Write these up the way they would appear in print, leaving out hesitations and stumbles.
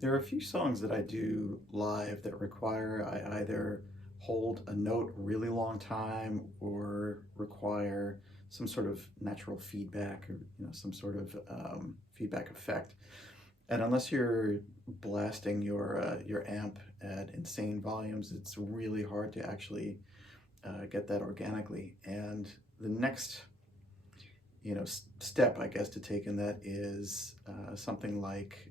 There are a few songs that I do live that require I either hold a note a really long time or require some sort of natural feedback or some sort of feedback effect. And unless you're blasting your amp at insane volumes, it's really hard to actually get that organically. And the next step, I guess, to take in that is something like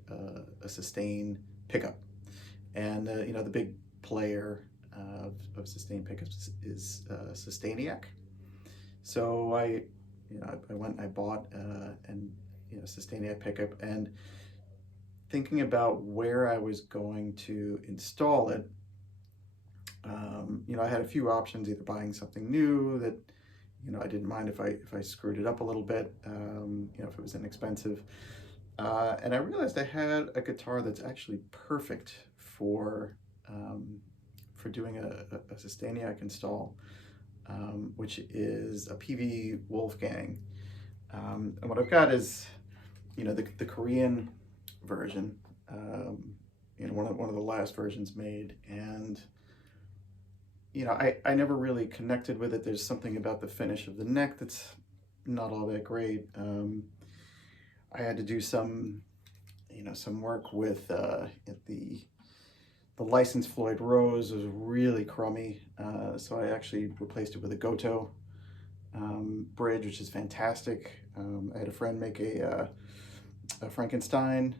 a sustain pickup. And the big player of sustain pickups is Sustainiac. So I went and I bought an Sustainiac pickup, and thinking about where I was going to install it, I had a few options, either buying something new that I didn't mind if I screwed it up a little bit, if it was inexpensive. And I realized I had a guitar that's actually perfect for doing a Sustainiac install, which is a Peavey Wolfgang. And what I've got is, the Korean version, one of the last versions made, and I never really connected with it. There's something about the finish of the neck that's not all that great. I had to do some work with the licensed Floyd Rose was really crummy, so I actually replaced it with a Goto bridge, which is fantastic. I had a friend make a Frankenstein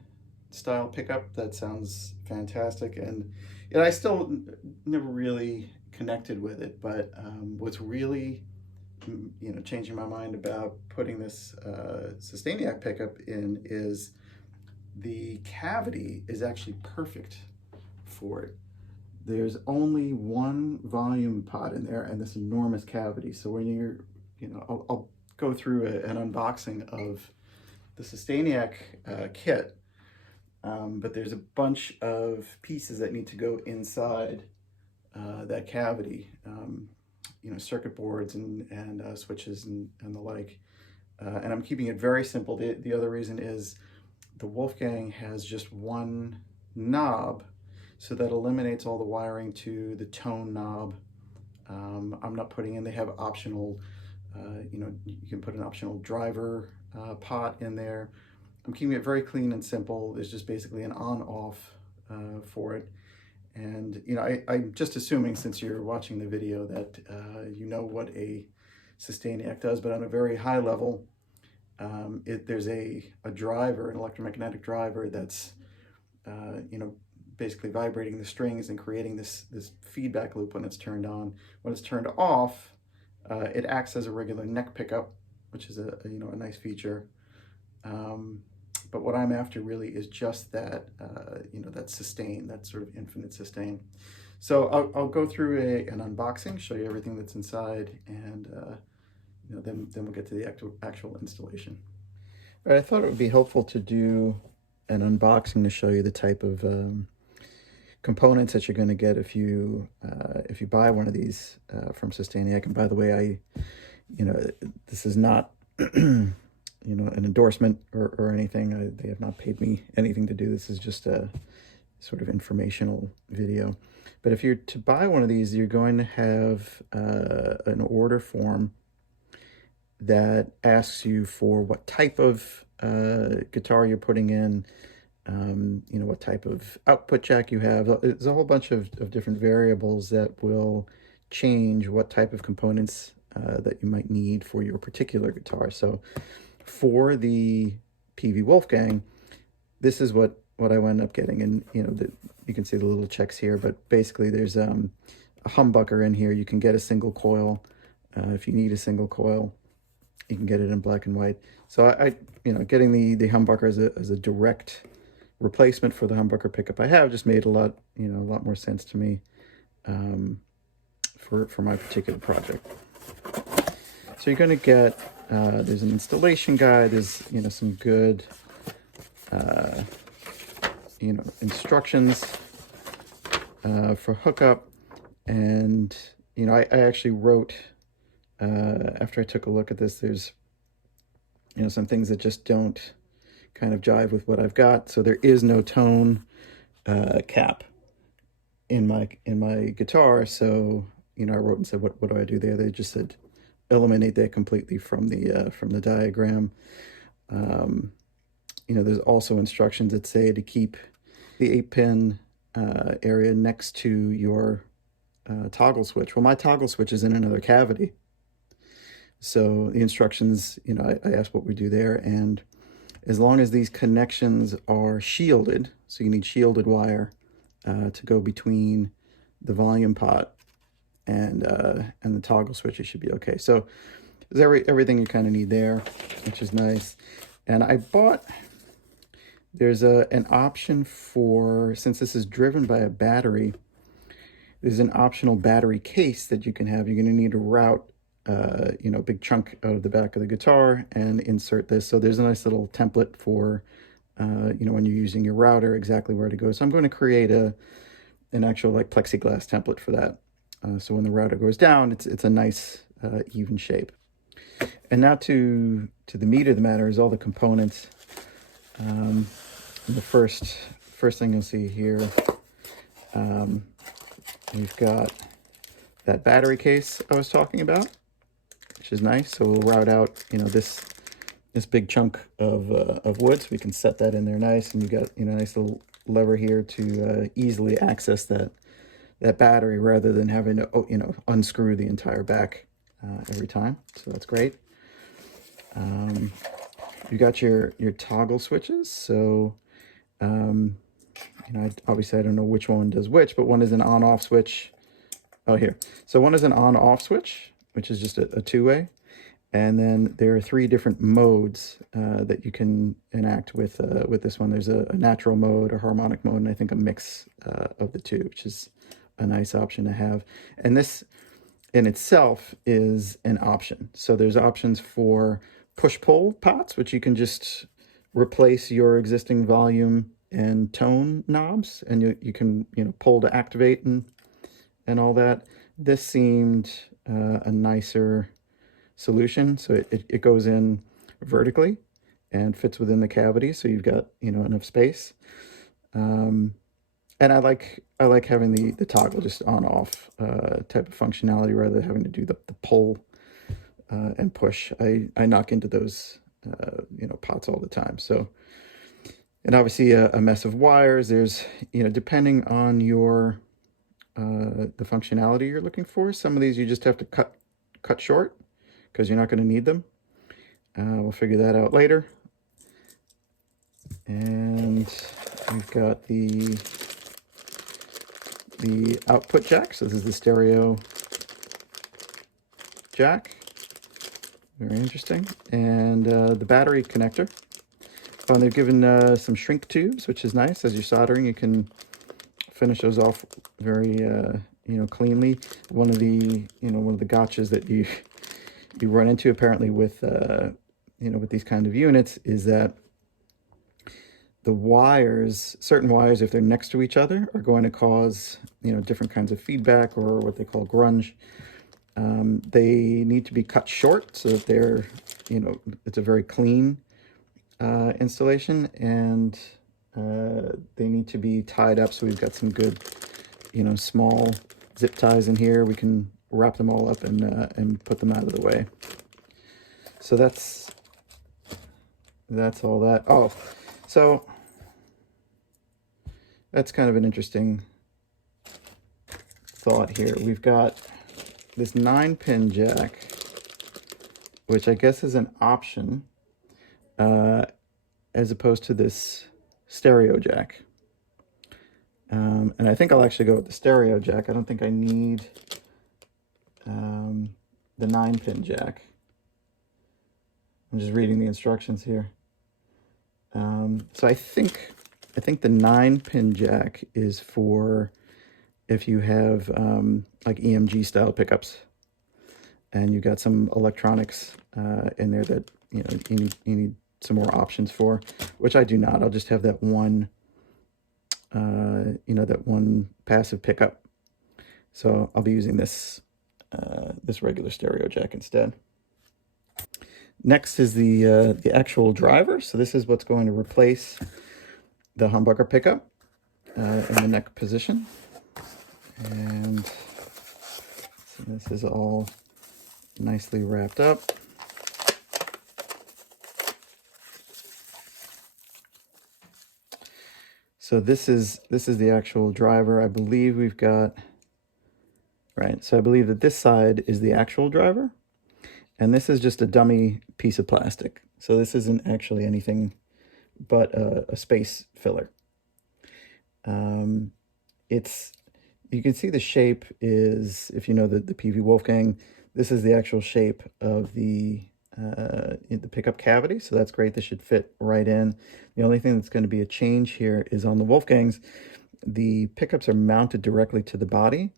style pickup that sounds fantastic, and I still never really connected with it. But what's really changing my mind about putting this Sustainiac pickup in is the cavity is actually perfect for it. There's only one volume pot in there and this enormous cavity. So when you're, I'll go through an unboxing of the Sustainiac kit, but there's a bunch of pieces that need to go inside that cavity, circuit boards and switches and the like. And I'm keeping it very simple. The other reason is the Wolfgang has just one knob, so that eliminates all the wiring to the tone knob. I'm not putting in, they have optional, you can put an optional driver pot in there. I'm keeping it very clean and simple. There's just basically an on-off for it. And I'm just assuming, since you're watching the video, that you know what a Sustainiac does, but on a very high level, there's a driver, an electromagnetic driver that's basically vibrating the strings and creating this feedback loop when it's turned on. When it's turned off, it acts as a regular neck pickup, which is a nice feature. But what I'm after really is just that that sustain, that sort of infinite sustain. So I'll go through an unboxing, show you everything that's inside, and then we'll get to the actual installation. All right, I thought it would be helpful to do an unboxing to show you the type of components that you're going to get if you buy one of these from Sustainiac. And by the way, this is not an endorsement or anything. They have not paid me anything to do this. Is just a sort of informational video. But if you're to buy one of these, you're going to have an order form that asks you for what type of guitar you're putting in, what type of output jack you have. There's a whole bunch of different variables that will change what type of components that you might need for your particular guitar. So for the Peavey Wolfgang, this is what I wound up getting. And you can see the little checks here, but basically there's a humbucker in here. You can get a single coil if you need a single coil. You can get it in black and white. So I getting the humbucker as a direct replacement for the humbucker pickup I have just made a lot more sense to me for my particular project. So you're going to get there's an installation guide. There's some good instructions for hookup, and I actually wrote after I took a look at this. There's some things that just don't kind of jive with what I've got. So there is no tone cap in my guitar. So I wrote and said, what do I do there? They just said eliminate that completely from the diagram. There's also instructions that say to keep the 8-pin area next to your toggle switch. Well, my toggle switch is in another cavity. So the instructions, I asked what we do there, and as long as these connections are shielded, so you need shielded wire to go between the volume pot and the toggle switch, it should be okay. So there's everything you kind of need there, which is nice. And I bought, there's an option for, since this is driven by a battery, there's an optional battery case that you can have. You're going to need to route a big chunk out of the back of the guitar and insert this. So there's a nice little template for, when you're using your router, exactly where to go. So I'm going to create an actual like plexiglass template for that. So when the router goes down, it's a nice even shape. And now to the meat of the matter is all the components. The first thing you'll see here, we've got that battery case I was talking about, which is nice. So we'll route out, this big chunk of wood, so we can set that in there nice. And you got, a nice little lever here to easily access that battery rather than having to, unscrew the entire back every time. So that's great. You got your toggle switches. So, obviously I don't know which one does which, but one is an on-off switch. Oh, here. So one is an on-off switch, which is just a two-way. And then there are 3 different modes that you can enact with this one. There's a natural mode, a harmonic mode, and I think a mix of the two, which is a nice option to have. And this in itself is an option. So there's options for push-pull pots, which you can just replace your existing volume and tone knobs, and you can pull to activate and all that. This seemed a nicer solution. So it goes in vertically and fits within the cavity, so you've got enough space. And I like having the toggle just on off type of functionality rather than having to do the pull and push. I knock into those pots all the time. So, and obviously a mess of wires. There's depending on your the functionality you're looking for, some of these you just have to cut short because you're not going to need them. We'll figure that out later. And we've got the output jack. So this is the stereo jack. Very interesting. And the battery connector. Oh, and they've given some shrink tubes, which is nice. As you're soldering, you can finish those off very cleanly. One of the gotchas that you run into apparently with with these kind of units is that the wires, certain wires, if they're next to each other, are going to cause different kinds of feedback, or what they call grunge. They need to be cut short so that they're it's a very clean installation, and they need to be tied up. So we've got some good small zip ties in here. We can wrap them all up and put them out of the way. So that's all that. Oh, so that's kind of an interesting thought here. We've got this 9-pin jack, which I guess is an option, as opposed to this stereo jack. And I think I'll actually go with the stereo jack. I don't think I need the 9-pin jack. I'm just reading the instructions here. So I think the 9-pin jack is for if you have like EMG style pickups, and you got some electronics in there that you need some more options for, which I do not. I'll just have that one that one passive pickup. So I'll be using this this regular stereo jack instead. Next is the actual driver. So this is what's going to replace the humbucker pickup. in the neck position. And so this is all nicely wrapped up. So this is the actual driver. I believe we've got, right, so I believe that this side is the actual driver, and this is just a dummy piece of plastic. So this isn't actually anything but a space filler. You can see the shape is, if you know the Peavey Wolfgang, this is the actual shape of the pickup cavity, so that's great. This should fit right in. The only thing that's going to be a change here is on the Wolfgangs, the pickups are mounted directly to the body,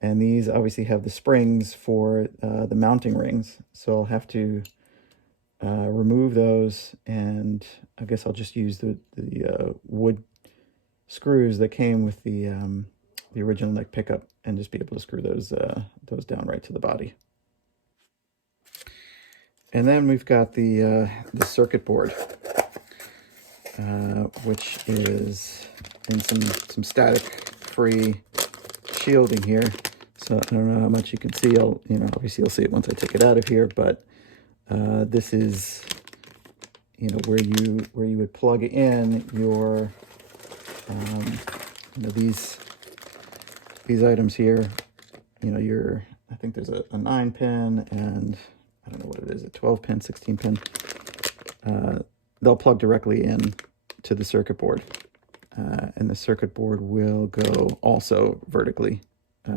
and these obviously have the springs for the mounting rings, so I'll have to remove those, and I guess I'll just use the wood screws that came with the original neck pickup and just be able to screw those down right to the body. And then we've got the circuit board, which is in some static-free shielding here. So I don't know how much you can see. Obviously you'll see it once I take it out of here. But this is, where you would plug in your, these items here. I think there's a 9-pin and I don't know what it is, a 12-pin, 16-pin. They'll plug directly in to the circuit board. And the circuit board will go also vertically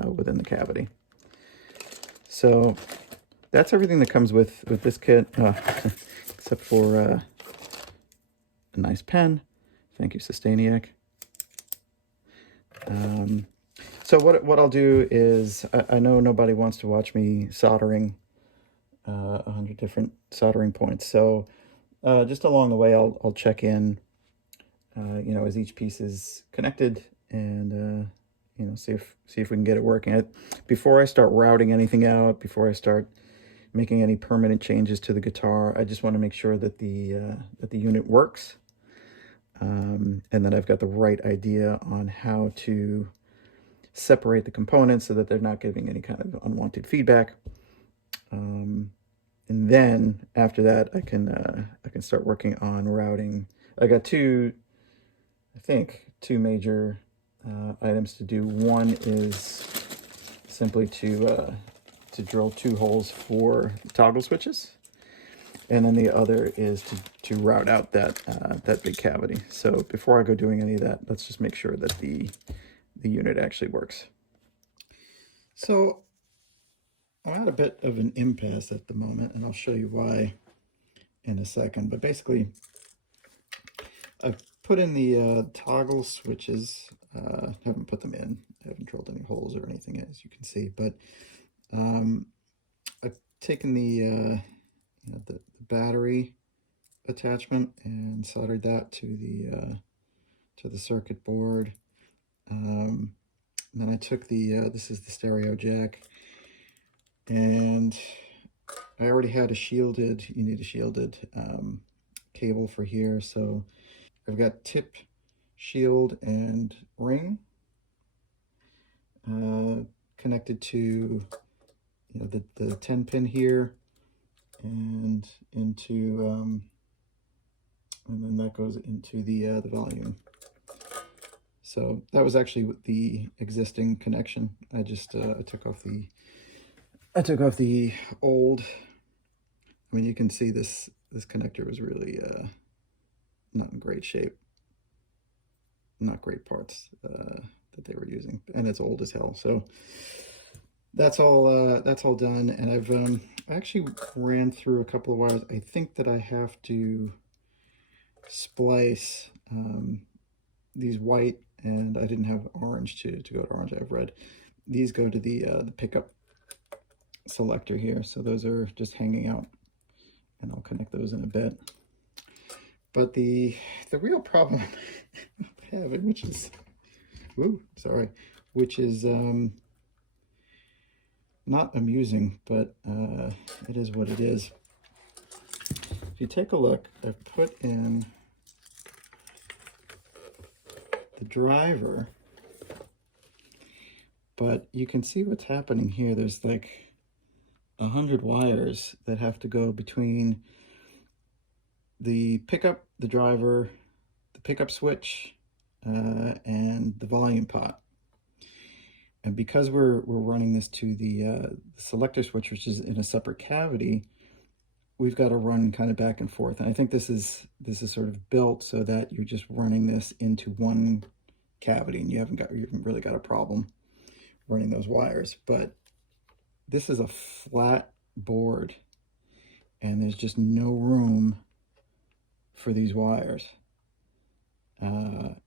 within the cavity. So that's everything that comes with this kit, except for a nice pen. Thank you, Sustainiac. So what I'll do is, I know nobody wants to watch me soldering 100 different soldering points. So just along the way, I'll check in, as each piece is connected, and see if we can get it working. Before I start routing anything out, before I start making any permanent changes to the guitar, I just want to make sure that the unit works, and that I've got the right idea on how to separate the components so that they're not giving any kind of unwanted feedback. And then after that, I can start working on routing. I got two major items to do. One is simply to drill 2 holes for the toggle switches, and then the other is to route out that big cavity. So before I go doing any of that, let's just make sure that the unit actually works. So I'm at a bit of an impasse at the moment, and I'll show you why in a second. But basically, I've put in the toggle switches. Haven't put them in. I haven't drilled any holes or anything, as you can see. But I've taken the battery attachment and soldered that to the circuit board. And then I took this is the stereo jack, and I already had you need a shielded cable for here. So I've got tip, shield, and ring connected to the 10-pin here, and into and then that goes into the volume. So that was actually the existing connection. I just I took off the old. I mean, you can see this connector was really not in great shape. Not great parts that they were using, and it's old as hell. So that's all done. And I've I actually ran through a couple of wires. I think that I have to splice these white, and I didn't have orange to go to orange. I have red. These go to the pickup selector here, so those are just hanging out, and I'll connect those in a bit. But the real problem I'm having, which is not amusing, but it is what it is. If you take a look, I've put in the driver, but you can see what's happening here. There's like 100 wires that have to go between the pickup, the driver, the pickup switch, and the volume pot. And because we're running this to the selector switch, which is in a separate cavity, we've got to run kind of back and forth. And I think this is sort of built so that you're just running this into one cavity, and you haven't really got a problem running those wires. But this is a flat board, and there's just no room for these wires.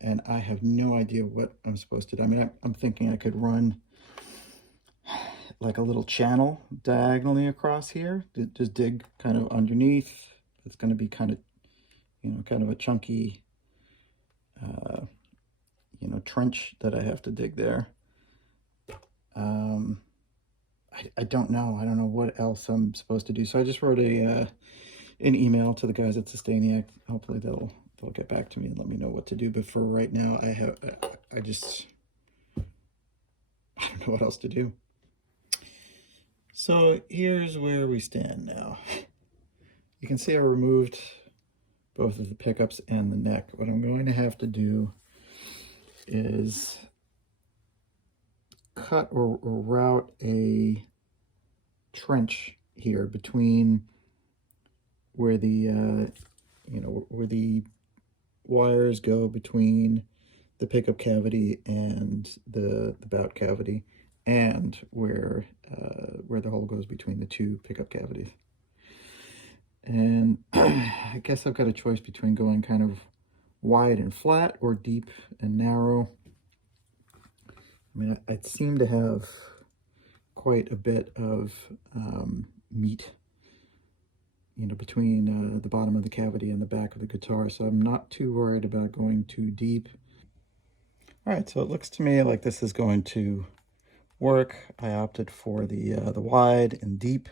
And I have no idea what I'm supposed to do. I mean, I'm thinking I could run like a little channel diagonally across here, just dig kind of underneath. It's going to be kind of, kind of a chunky, trench that I have to dig there. I don't know. I don't know what else I'm supposed to do. So I just wrote an email to the guys at Sustainiac. Hopefully they'll get back to me and let me know what to do. But for right now, I don't know what else to do. So here's where we stand now. You can see I removed both of the pickups and the neck. What I'm going to have to do is cut or route a trench here between where the where the wires go between the pickup cavity and the bout cavity, and where the hole goes between the two pickup cavities. And I guess I've got a choice between going kind of wide and flat or deep and narrow. I mean, I seem to have quite a bit of meat, between the bottom of the cavity and the back of the guitar, so I'm not too worried about going too deep. All right, so it looks to me like this is going to work. I opted for the wide and deep,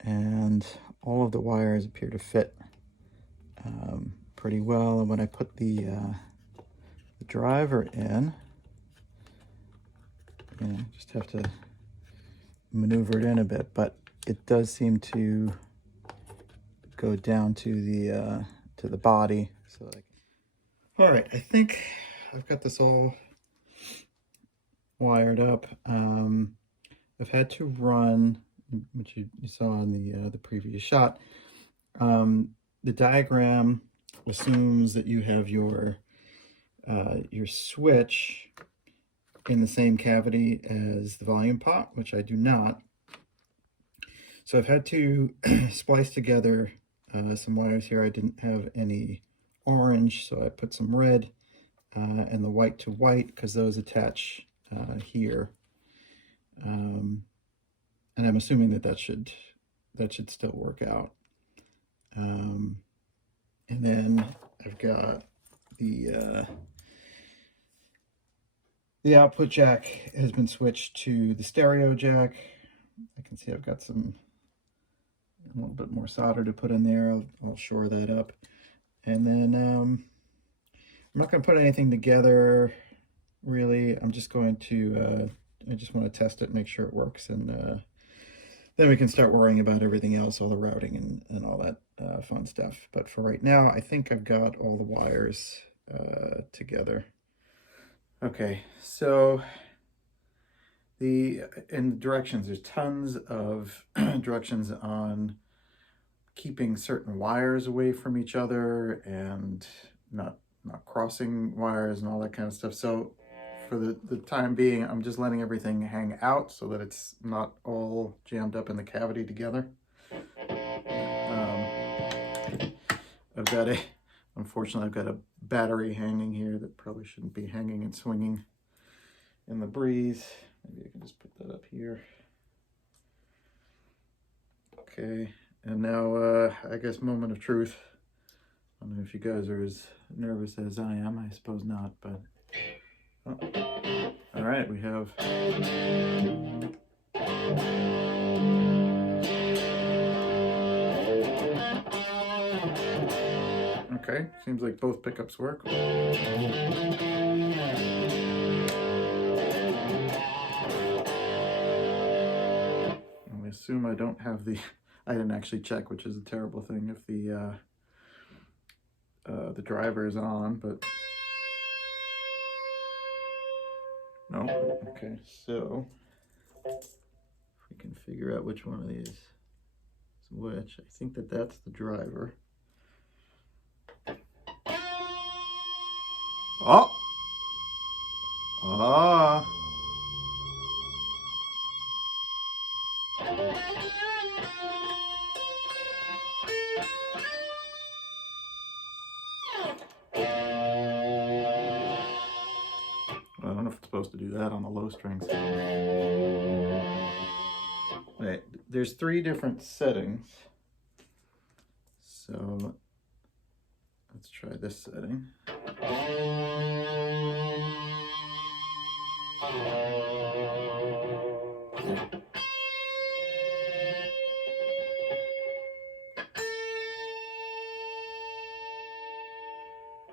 and all of the wires appear to fit pretty well. And when I put the driver in, just have to maneuver it in a bit, but it does seem to go down to the body. So all right, I think I've got this all wired up. I've had to run, which you saw in the previous shot. The diagram assumes that you have your switch in the same cavity as the volume pot, which I do not. So I've had to splice together some wires here. I didn't have any orange, so I put some red and the white to white, because those attach here. And I'm assuming that should still work out. And then I've got the output jack has been switched to the stereo jack. I can see I've got a little bit more solder to put in there. I'll shore that up. And then I'm not going to put anything together, really. I'm just going to, I just want to test it, make sure it works, and then we can start worrying about everything else, all the routing and all that fun stuff. But for right now, I think I've got all the wires together. Okay, so in the directions, there's tons of directions on keeping certain wires away from each other and not crossing wires and all that kind of stuff. So for the time being, I'm just letting everything hang out so that it's not all jammed up in the cavity together. Unfortunately, I've got a battery hanging here that probably shouldn't be hanging and swinging in the breeze. Maybe I can just put that up here. Okay, and now I guess moment of truth. I don't know if you guys are as nervous as I am. I suppose not, but all right, we have okay, seems like both pickups work. assume I don't have the, I didn't actually check, which is a terrible thing if the driver is on, but no. Okay, so if we can figure out which one of these is which, I think that that's the driver. Oh! Ah! I don't know if it's supposed to do that on the low strings. Right, there's 3 different settings. So let's try this setting.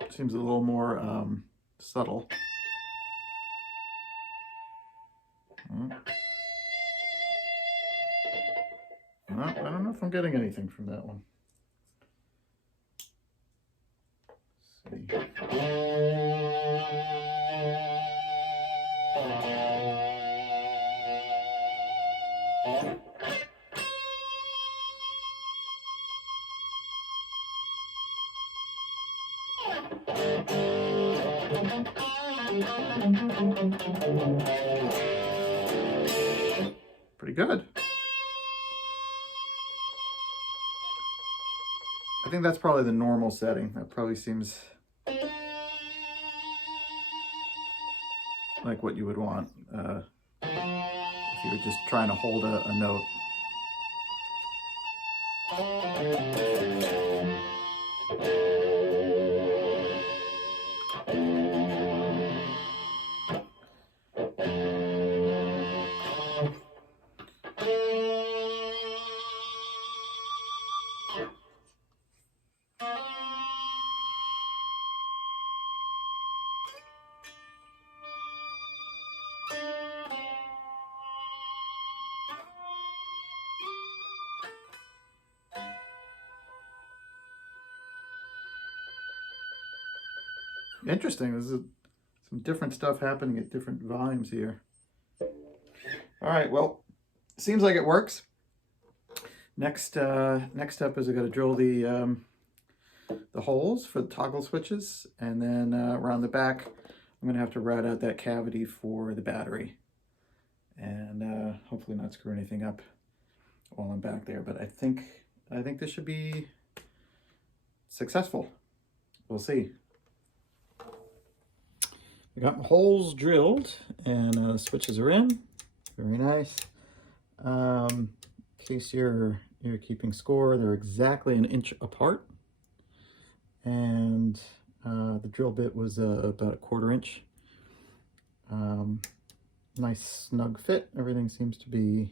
Seems a little more subtle. I don't know if I'm getting anything from that one. Let's see. Pretty good. I think that's probably the normal setting. That probably seems like what you would want if you were just trying to hold a note. Interesting. There's some different stuff happening at different volumes here. All right, well, seems like it works. Next step is I got to drill the holes for the toggle switches, and then around the back, I'm gonna have to route out that cavity for the battery, and hopefully not screw anything up while I'm back there. But I think this should be successful. We'll see. I got my holes drilled and the switches are in. Very nice. In case you're keeping score, they're exactly 1 inch apart, and the drill bit was about 1/4 inch. Nice snug fit. Everything seems to be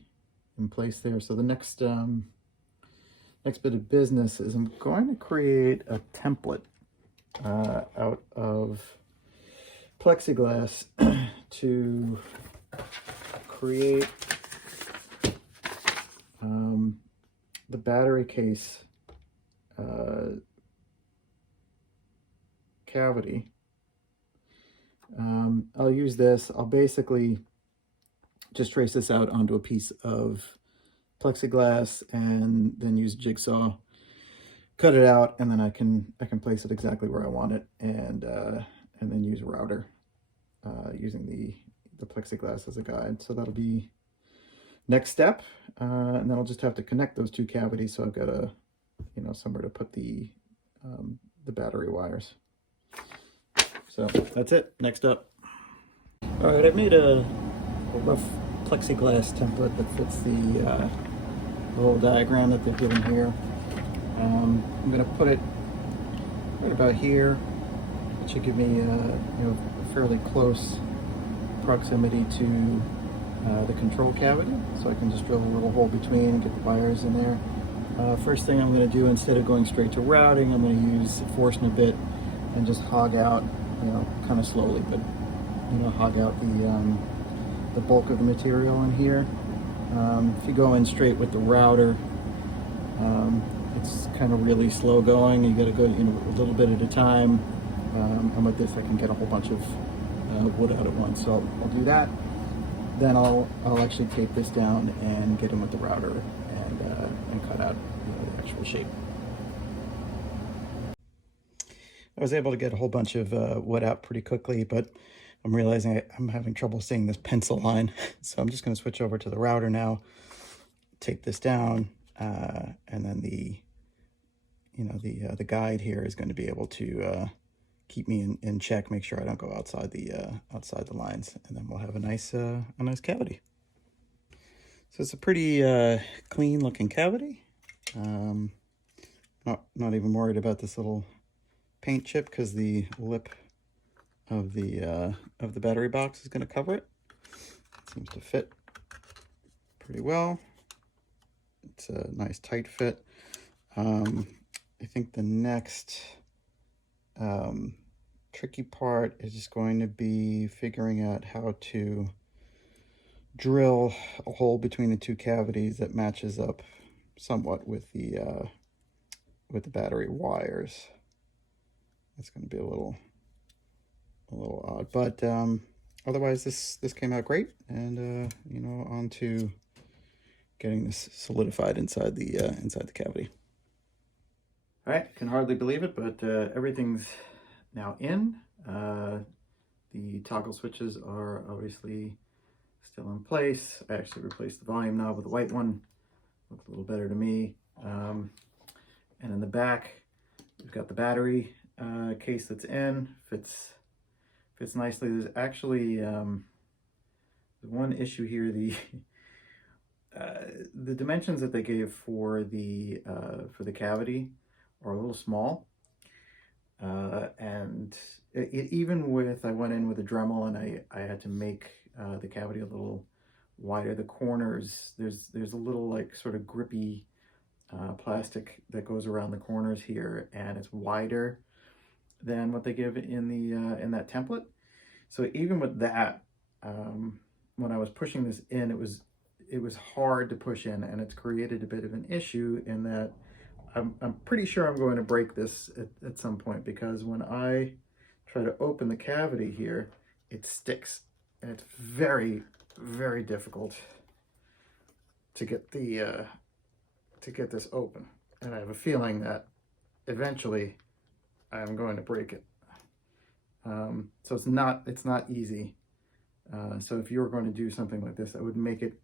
in place there. So the next bit of business is I'm going to create a template out of plexiglass to create the battery case cavity. I'll use this. I'll basically just trace this out onto a piece of plexiglass and then use jigsaw, cut it out, and then I can place it exactly where I want it, and then use a router using the plexiglass as a guide. So that'll be next step, and then I'll just have to connect those 2 cavities. So I've got somewhere to put the battery wires. So that's it. Next up. All right, I've made a rough plexiglass template that fits the little diagram that they've given here. I'm going to put it right about here. It should give me a fairly close proximity to the control cavity, so I can just drill a little hole between and get the wires in there. First thing I'm going to do, instead of going straight to routing, I'm going to use a Forstner bit and just hog out, kind of slowly, but hog out the bulk of the material in here. If you go in straight with the router, it's kind of really slow going. You got to go, a little bit at a time. And with this, I can get a whole bunch of wood out at once. So I'll do that. Then I'll actually tape this down and get in with the router and cut out the actual shape. I was able to get a whole bunch of wood out pretty quickly, but I'm realizing I'm having trouble seeing this pencil line. So I'm just going to switch over to the router now, tape this down, and then the guide here is going to be able to keep me in check, make sure I don't go outside the lines, and then we'll have a nice cavity. So it's a pretty clean looking cavity. Not even worried about this little paint chip because the lip of the battery box is going to cover it. Seems to fit pretty well. It's a nice tight fit. I think the next tricky part is just going to be figuring out how to drill a hole between the two cavities that matches up somewhat with the battery wires. It's going to be a little odd, but otherwise this came out great, and on to getting this solidified inside the cavity. All right, can hardly believe it, but everything's now in. The toggle switches are obviously still in place. I actually replaced the volume knob with a white one. Looks a little better to me. And in the back, we've got the battery case that's in. Fits nicely. There's actually one issue here. The dimensions that they gave for the cavity are a little small, and even with, I went in with a Dremel and I had to make the cavity a little wider. The corners, there's a little like sort of grippy plastic that goes around the corners here, and it's wider than what they give in that template. So even with that, when I was pushing this in, it was hard to push in, and it's created a bit of an issue in that I'm pretty sure I'm going to break this at some point, because when I try to open the cavity here, it sticks, and it's very, very difficult to get this open. And I have a feeling that eventually I'm going to break it. So it's not easy. So if you were going to do something like this, I would make it,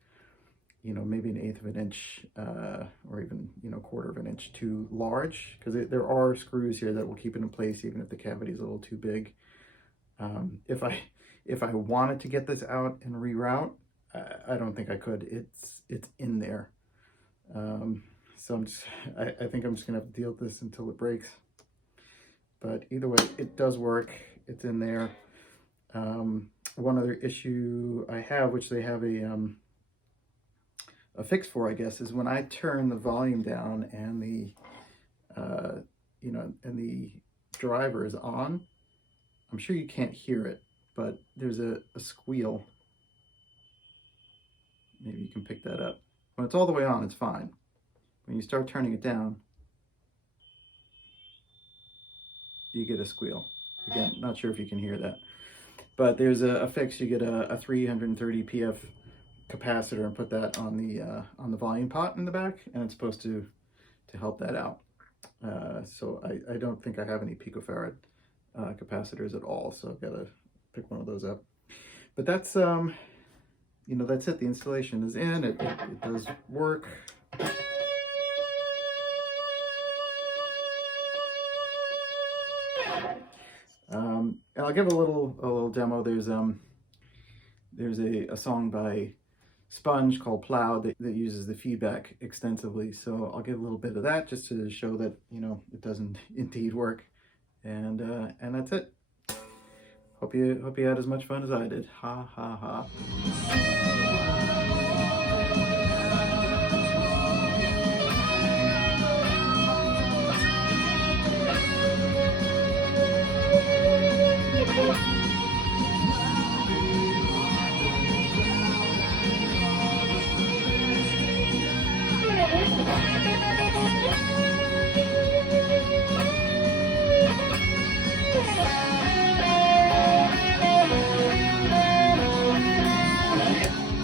maybe 1/8 of an inch, or even, 1/4 of an inch too large, because there are screws here that will keep it in place even if the cavity is a little too big. If I wanted to get this out and reroute, I don't think I could. It's in there. So I think I'm just gonna have to deal with this until it breaks. But either way, it does work. It's in there. One other issue I have, which they have a fix for, I guess, is when I turn the volume down and the driver is on. I'm sure you can't hear it, but there's a squeal. Maybe you can pick that up. When it's all the way on, it's fine. When you start turning it down, you get a squeal. Again, not sure if you can hear that, but there's a fix. You get a 330 PF capacitor and put that on the volume pot in the back, and it's supposed to help that out. So I don't think I have any picofarad capacitors at all, so I've got to pick one of those up. But that's that's it. The installation is in. It does work. And I'll give a little demo. There's a song by Sponge called Plow that uses the feedback extensively. So I'll give a little bit of that just to show that it doesn't indeed work. And that's it. Hope you had as much fun as I did. Ha ha ha.